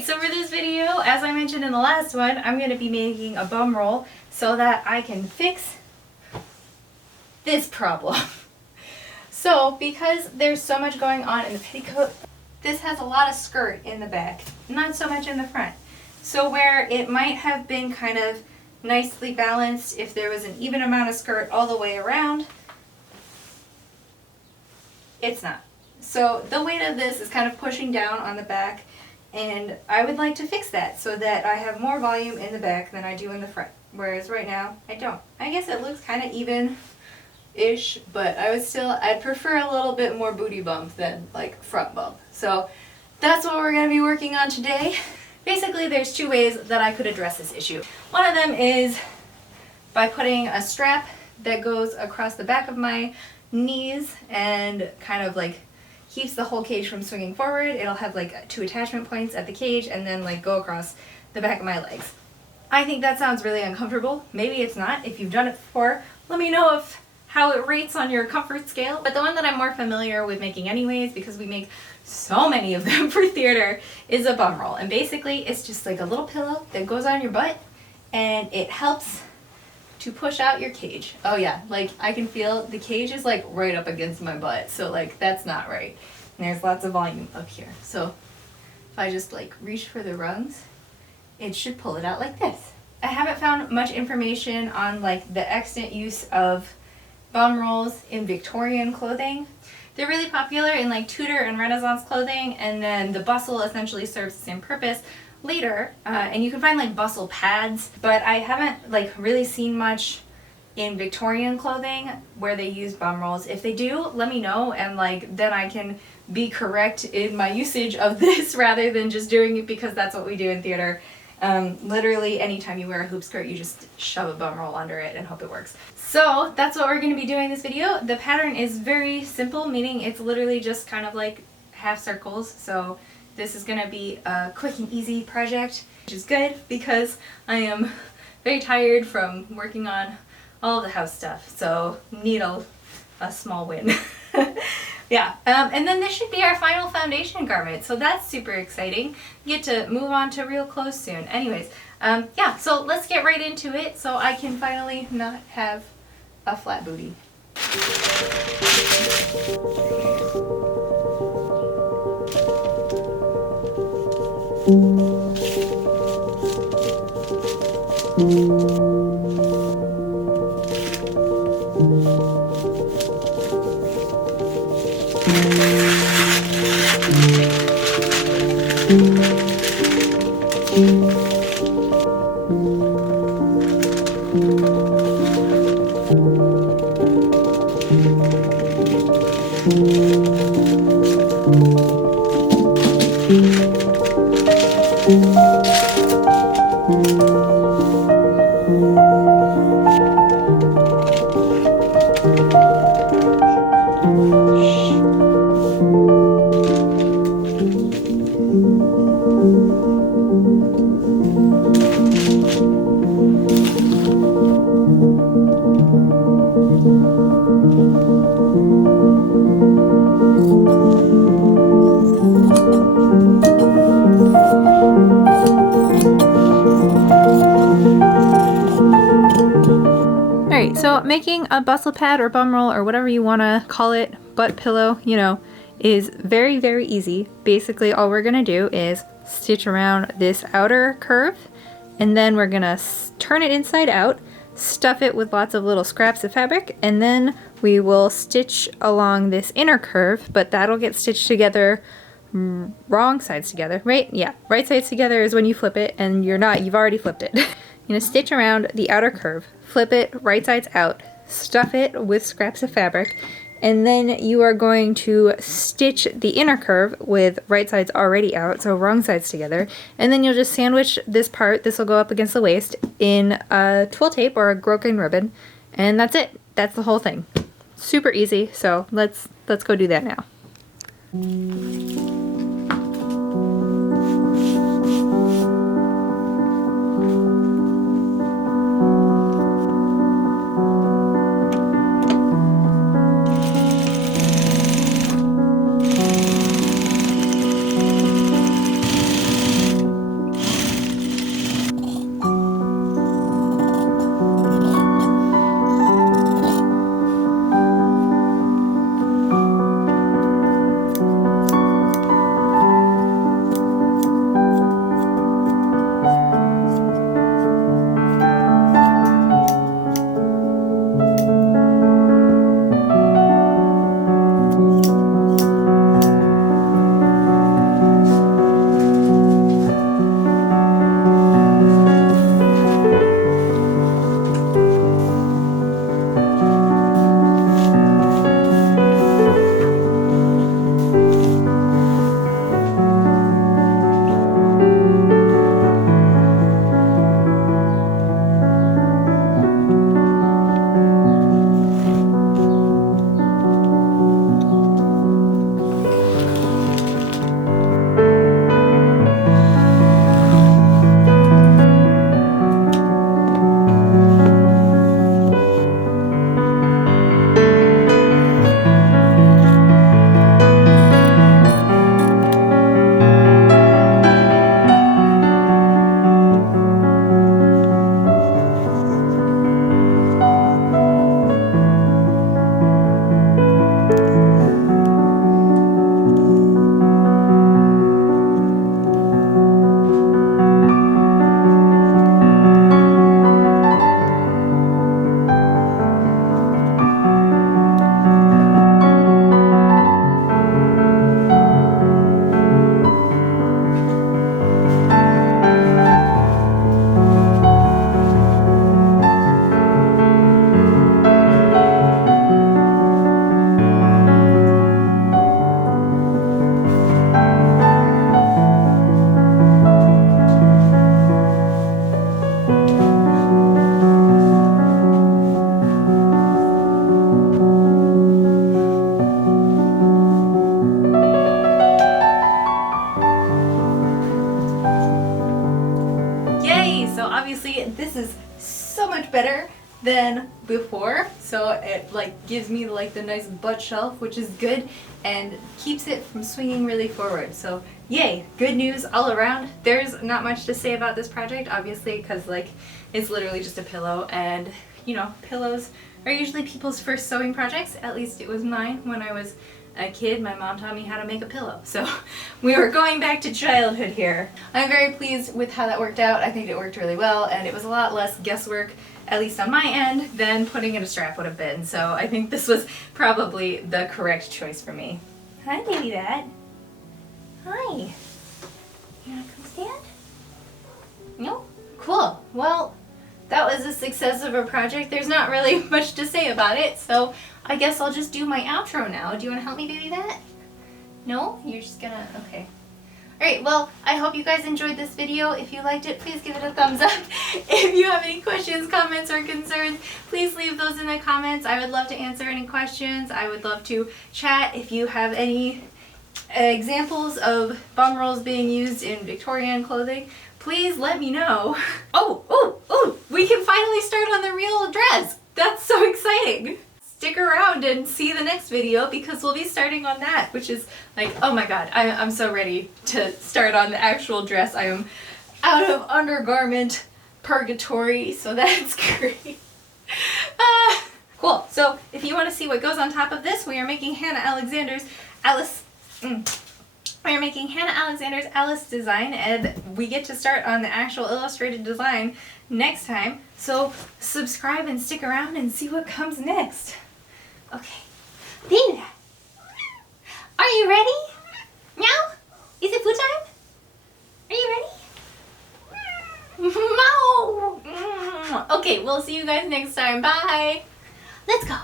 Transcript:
Alright, so for this video, as I mentioned in the last one, I'm going to be making a bum roll so that I can fix this problem. So, because there's so much going on in the petticoat, this has a lot of skirt in the back, not so much in the front. So where it might have been kind of nicely balanced if there was an even amount of skirt all the way around, it's not. So the weight of this is kind of pushing down on the back, and I would like to fix that so that I have more volume in the back than I do in the front. Whereas right now, I don't. I guess it looks kind of even-ish, but I'd prefer a little bit more booty bump than like front bump. So that's what we're going to be working on today. Basically, there's two ways that I could address this issue. One of them is by putting a strap that goes across the back of my knees and kind of like keeps the whole cage from swinging forward. It'll have like 2 attachment points at the cage and then like go across the back of my legs. I think that sounds really uncomfortable. Maybe it's not. If you've done it before, let me know how it rates on your comfort scale. But the one that I'm more familiar with making anyways, because we make so many of them for theater, is a bum roll. And basically it's just like a little pillow that goes on your butt and it helps to push out your cage. Oh yeah, like I can feel the cage is like right up against my butt, so like that's not right. And there's lots of volume up here. So if I just like reach for the rungs, it should pull it out like this. I haven't found much information on like the extant use of bum rolls in Victorian clothing. They're really popular in like Tudor and Renaissance clothing, and then the bustle essentially serves the same purpose later, and you can find like bustle pads, but I haven't like really seen much in Victorian clothing where they use bum rolls. If they do, let me know, and like then I can be correct in my usage of this rather than just doing it because that's what we do in theater. Literally anytime you wear a hoop skirt, you just shove a bum roll under it and hope it works. So that's what we're going to be doing in this video. The pattern is very simple, meaning it's literally just kind of like half circles. So this is going to be a quick and easy project, which is good because I am very tired from working on all of the house stuff. So need a small win. Yeah, and then this should be our final foundation garment, so that's super exciting. Get to move on to real clothes soon. Anyways, yeah, so let's get right into it so I can finally not have a flat booty. Alright, so making a bustle pad or bum roll or whatever you want to call it, butt pillow, you know, is very, very easy. Basically all we're going to do is stitch around this outer curve, and then we're going to turn it inside out, stuff it with lots of little scraps of fabric, and then we will stitch along this inner curve, but that'll get stitched together wrong sides together, right? Yeah, right sides together is when you flip it, and you've already flipped it. You're going to stitch around the outer curve, flip it right sides out, stuff it with scraps of fabric, and then you are going to stitch the inner curve with right sides already out, so wrong sides together, and then you'll just sandwich this part, this will go up against the waist, in a twill tape or a broken ribbon, and that's it. That's the whole thing. Super easy, so let's go do that now. this is so much better than before. So it like gives me like the nice butt shelf, which is good, and keeps it from swinging really forward. So yay, good news all around. There's not much to say about this project, obviously, because like it's literally just a pillow, and you know, pillows are usually people's first sewing projects. At least it was mine when I was a kid. My mom taught me how to make a pillow. So we were going back to childhood here. I'm very pleased with how that worked out. I think it worked really well, and it was a lot less guesswork, at least on my end, than putting in a strap would have been. So I think this was probably the correct choice for me. Hi, baby bat. Hi. You wanna come stand? No? Cool. Well, that was a success of a project. There's not really much to say about it, so I guess I'll just do my outro now. Do you want to help me, baby bat? No? You're just gonna... okay. Alright, well, I hope you guys enjoyed this video. If you liked it, please give it a thumbs up. If you have any questions, comments, or concerns, please leave those in the comments. I would love to answer any questions. I would love to chat. If you have any examples of bum rolls being used in Victorian clothing, please let me know. Oh, we can finally start on the real dress. That's so exciting. Stick around and see the next video, because we'll be starting on that, which is like, oh my god, I'm so ready to start on the actual dress. I am out of undergarment purgatory, so that's great. Cool. So if you want to see what goes on top of this, we are making Hannah Alexander's Alice design, and we get to start on the actual illustrated design next time. So subscribe and stick around and see what comes next. Okay. Baby, are you ready? Meow? Is it food time? Are you ready? Meow! Okay, we'll see you guys next time. Bye! Let's go!